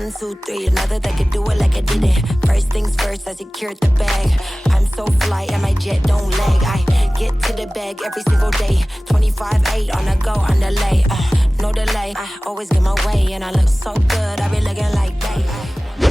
1, 2, 3, another that could do it like I did it. First things first, I secured the bag. I'm so fly and my jet don't lag. I get to the bag every single day. 25-8 on the go, on the lay. No delay, I always get my way. And I look so good, I be looking like that.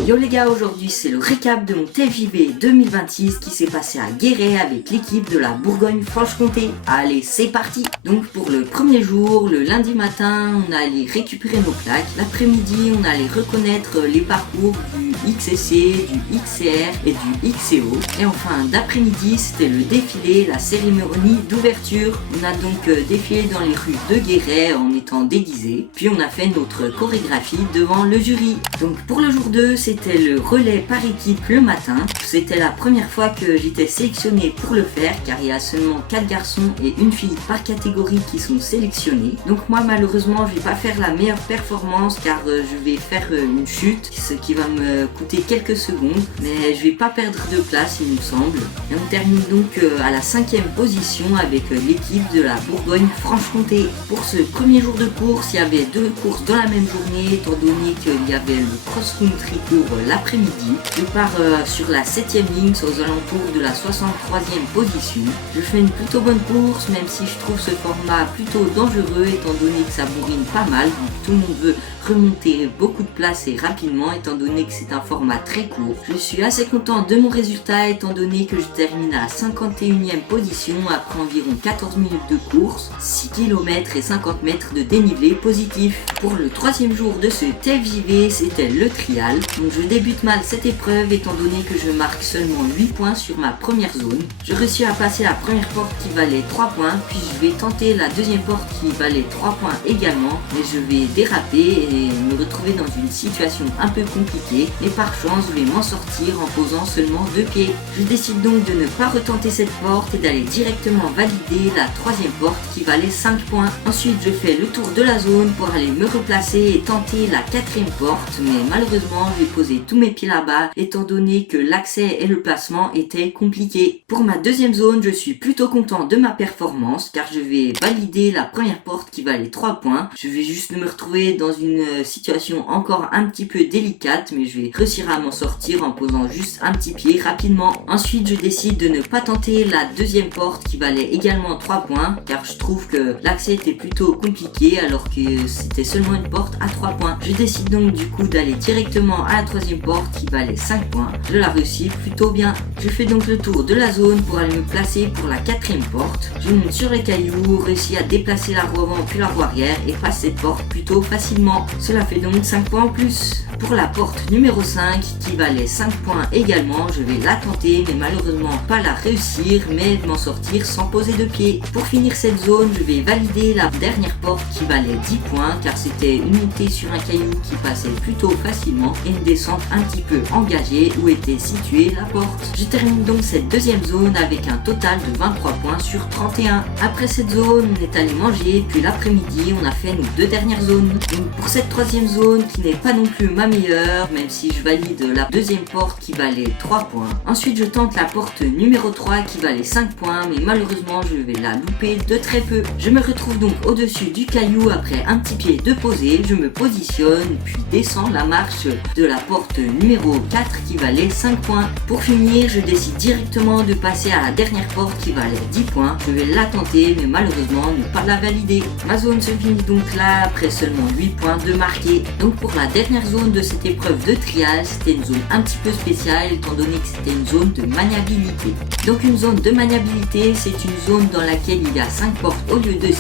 Yo les gars, aujourd'hui c'est le récap de mon TFJB 2026 qui s'est passé à Guéret avec l'équipe de la Bourgogne-Franche-Comté. Allez, c'est parti. Donc pour le premier jour, le lundi matin, on allait récupérer nos plaques. L'après-midi, on allait reconnaître les parcours du XCC, du XCR et du XCO. Et enfin, d'après-midi, c'était le défilé, la cérémonie d'ouverture. On a donc défilé dans les rues de Guéret en étant déguisés. Puis on a fait notre chorégraphie devant le jury. Donc pour le jour 2, c'était le relais par équipe le matin. C'était la première fois que j'étais sélectionnée pour le faire car il y a seulement 4 garçons et une fille par catégorie qui sont sélectionnés. Donc moi malheureusement je vais pas faire la meilleure performance car je vais faire une chute, ce qui va me coûter quelques secondes, mais je vais pas perdre de place il me semble. Et on termine donc à la 5e position avec l'équipe de la Bourgogne-Franche-Comté. Pour ce premier jour de course, il y avait 2 courses dans la même journée étant donné qu'il y avait le cross-country pour l'après-midi. Je pars sur la 7e ligne aux alentours de la 63e position. Je fais une plutôt bonne course même si je trouve ce format plutôt dangereux étant donné que ça bourrine pas mal. Donc tout le monde veut remonter beaucoup de place et rapidement étant donné que c'est un format très court. Je suis assez content de mon résultat étant donné que je termine à la 51e position après environ 14 minutes de course, 6 km et 50 mètres de dénivelé positif. Pour le 3e jour de ce TFJV, c'était le trial. Donc je débute mal cette épreuve étant donné que je marque seulement 8 points sur ma première zone. Je réussis à passer la première porte qui valait 3 points, puis je vais tenter la deuxième porte qui valait 3 points également, mais je vais déraper et me retrouver dans une situation un peu compliquée, mais par chance je vais m'en sortir en posant seulement 2 pieds. Je décide donc de ne pas retenter cette porte et d'aller directement valider la 3e porte qui valait 5 points. Ensuite je fais le tour de la zone pour aller me replacer et tenter la 4e porte, mais malheureusement j'ai posé tous mes pieds là-bas étant donné que l'accès et le placement étaient compliqués. Pour ma 2e zone, je suis plutôt content de ma performance car je vais valider la première porte qui valait 3 points. Je vais juste me retrouver dans une situation encore un petit peu délicate, mais je vais réussir à m'en sortir en posant juste un petit pied rapidement. Ensuite je décide de ne pas tenter la 2e porte qui valait également 3 points car je trouve que l'accès était plutôt compliqué alors que c'était seulement une porte à 3 points. Je décide donc du coup d'aller directement à la 3e porte qui valait 5 points. Je la réussis plutôt bien. Je fais donc le tour de la zone pour aller me placer pour la 4e porte. Je monte sur les cailloux, réussis à déplacer la roue avant puis la roue arrière et passe cette porte plutôt facilement. Cela fait donc 5 points en plus. Pour la porte numéro 5 qui valait 5 points également, je vais la tenter mais malheureusement pas la réussir mais m'en sortir sans poser de pied. Pour finir cette zone, je vais valider la dernière porte qui valait 10 points car c'était une montée sur un caillou qui passait plutôt facilement et une descente un petit peu engagée où était située la porte. Je termine donc cette 2e zone avec un total de 23 points sur 31. Après cette zone, on est allé manger puis l'après-midi on a fait nos 2 dernières zones. Donc pour cette 3e zone qui n'est pas non plus ma meilleure même si je valide la 2e porte qui valait 3 points. Ensuite je tente la porte numéro 3 qui valait 5 points mais malheureusement je vais la louper de très peu. Je me retrouve donc au-dessus du caillou après un petit pied de posé, je me positionne puis descends la marche de la porte numéro 4 qui valait 5 points. Pour finir, je décide directement de passer à la dernière porte qui valait 10 points. Je vais la tenter mais malheureusement ne pas la valider. Ma zone se finit donc là après seulement 8 points de marqué. Donc pour la dernière zone de cette épreuve de trial, c'était une zone un petit peu spéciale étant donné que c'était une zone de maniabilité. Donc une zone de maniabilité, c'est une zone dans laquelle il y a 5 portes au lieu de 6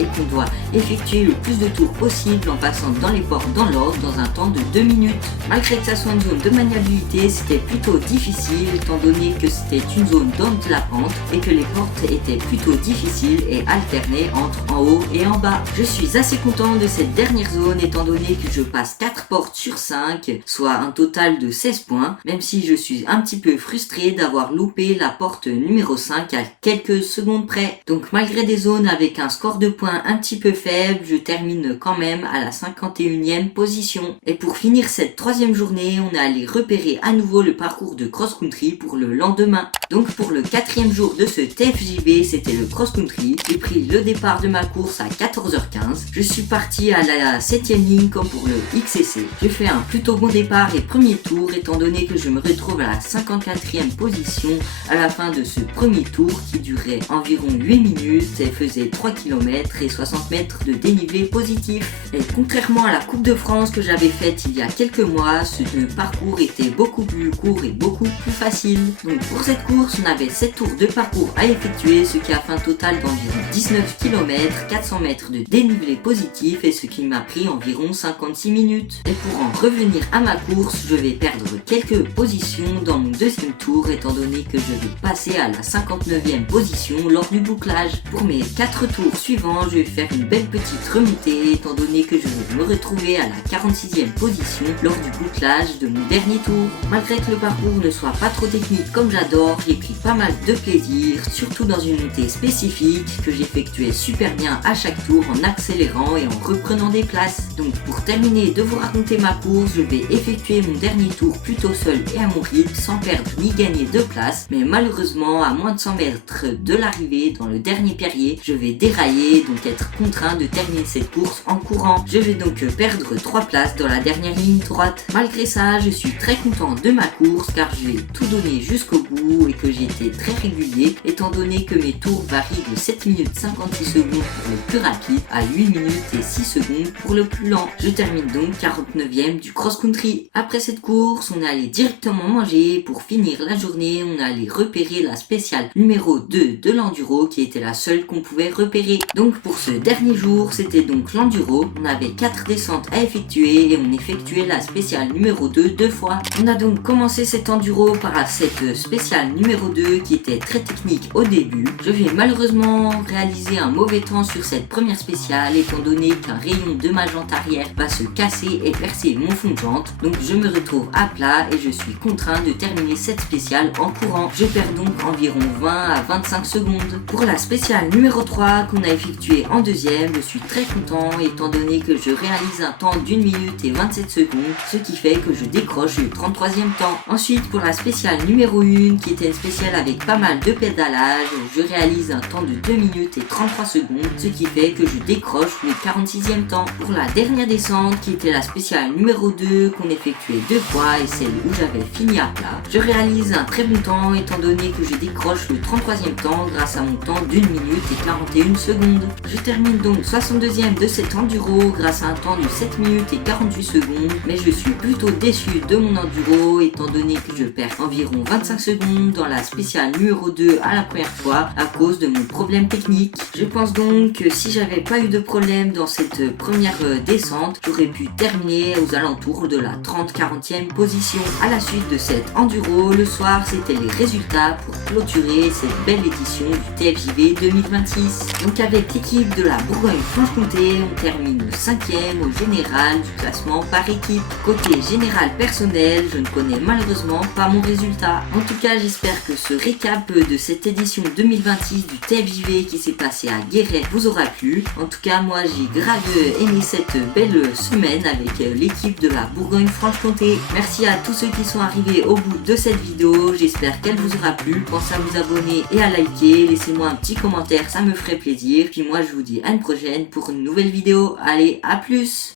et qu'on doit effectuer le plus de tours possible en passant dans les portes dans l'ordre dans un temps de 2 minutes. Malgré que ça soit une zone de maniabilité, c'était plutôt difficile étant donné que c'était une zone dans de la pente et que les portes étaient plutôt difficiles et alternées entre en haut et en bas. Je suis assez content de cette dernière zone étant donné que je passe 4 portes sur 5, soit un total de 16 points, même si je suis un petit peu frustré d'avoir loupé la porte numéro 5 à quelques secondes près. Donc malgré des zones avec un score de points un petit peu faible, je termine quand même à la 51e position. Et pour finir cette 3e journée, on est allé repérer à nouveau le parcours de cross-country pour le lendemain. Donc pour le 4e jour de ce TFJB, c'était le cross-country. J'ai pris le départ de ma course à 14h15. Je suis parti à la 7e ligne comme pour le XCC. J'ai fait un plutôt bon départ et premier tour étant donné que je me retrouve à la 54e position à la fin de ce premier tour qui durait environ 8 minutes et faisait 3 km et 60 mètres de dénivelé positif. Et contrairement à la Coupe de France que j'avais faite il y a quelques mois, ce parcours était beaucoup plus court et beaucoup plus facile. Donc pour cette course, on avait 7 tours de parcours à effectuer, ce qui a fait un total d'environ 19 km, 400 mètres de dénivelé positif et ce qui m'a pris environ 56 minutes. Et pour en revenir à ma course, je vais perdre quelques positions dans mon deuxième tour étant donné que je vais passer à la 59e position lors du bouclage. Pour mes 4 tours suivants, je vais faire une belle petite remontée étant donné que je vais me retrouver à la 46e position lors du bouclage de mon dernier tour. Malgré que le parcours ne soit pas trop technique comme j'adore, j'ai pris pas mal de plaisir, surtout dans une montée spécifique que j'effectuais super bien à chaque tour en accélérant et en reprenant des places. Donc pour terminer de vous raconter ma course, je vais effectuer mon dernier tour plutôt seul et à mon rythme sans perdre ni gagner de place, mais malheureusement à moins de 100 mètres de l'arrivée dans le dernier pierrier, je vais dérailler donc être contraint de terminer cette course en courant. Je vais donc perdre 3 places dans la dernière ligne droite. Malgré ça, je suis très content de ma course car j'ai tout donné jusqu'au bout et que j'ai été très régulier étant donné que mes tours varient de 7 minutes 56 secondes pour le plus rapide à 8 minutes et 6 secondes pour le plus lent. Je termine donc 49e du cross-country. Après cette course, on est allé directement manger. Pour finir la journée, on est allé repérer la spéciale numéro 2 de l'enduro qui était la seule qu'on pouvait repérer. Donc pour ce dernier jour, c'était donc l'enduro. On avait 4 descentes à effectuer et on effectuait la spéciale numéro 2 deux fois. On a donc commencé cet enduro par cette spéciale numéro 2 qui était très technique au début. Je vais malheureusement réaliser un mauvais temps sur cette première spéciale étant donné qu'un rayon de ma jante arrière va se casser et percer mon fond de jante. Donc je me retrouve à plat et je suis contraint de terminer cette spéciale en courant. Je perds donc environ 20 à 25 secondes. Pour la spéciale numéro 3 qu'on a effectuée en deuxième, je suis très content étant donné que je réalise un temps d'1 minute et 27 secondes, ce qui fait que je décroche le 33e temps. Ensuite pour la spéciale numéro 1 qui était une spéciale avec pas mal de pédalage, je réalise un temps de 2 minutes et 33 secondes, ce qui fait que je décroche le 46e temps. Pour la dernière descente qui était la spéciale numéro 2 qu'on effectuait deux fois et celle où j'avais fini à plat, je réalise un très bon temps étant donné que je décroche le 33e temps grâce à mon temps d'1 minute et 41 secondes. Je termine donc 62e de cet enduro grâce à un temps de 7 minutes et 48 secondes, mais je suis plutôt déçu de mon enduro étant donné que je perds environ 25 secondes dans la spéciale numéro 2 à la première fois à cause de mon problème technique. Je pense donc que si j'avais pas eu de problème dans cette première descente, j'aurais pu terminer aux alentours de la 30-40e position. À la suite de cet enduro, le soir c'était les résultats pour clôturer cette belle édition du TFJV 2026. Donc avec l'équipe de la Bourgogne-Franche-Comté, on termine 5e au général du classement par équipe. Côté général personnel, je ne connais malheureusement pas mon résultat. En tout cas, j'espère que ce récap de cette édition 2026 du TFJV qui s'est passé à Guéret vous aura plu. En tout cas, moi j'ai grave aimé cette belle semaine avec l'équipe de la Bourgogne-Franche-Comté. Merci à tous ceux qui sont arrivés au bout de cette vidéo, j'espère qu'elle vous aura plu. Pensez à vous abonner et à liker, laissez-moi un petit commentaire, ça me ferait plaisir. Puis moi je vous dis à une prochaine pour une nouvelle vidéo. Allez, à plus!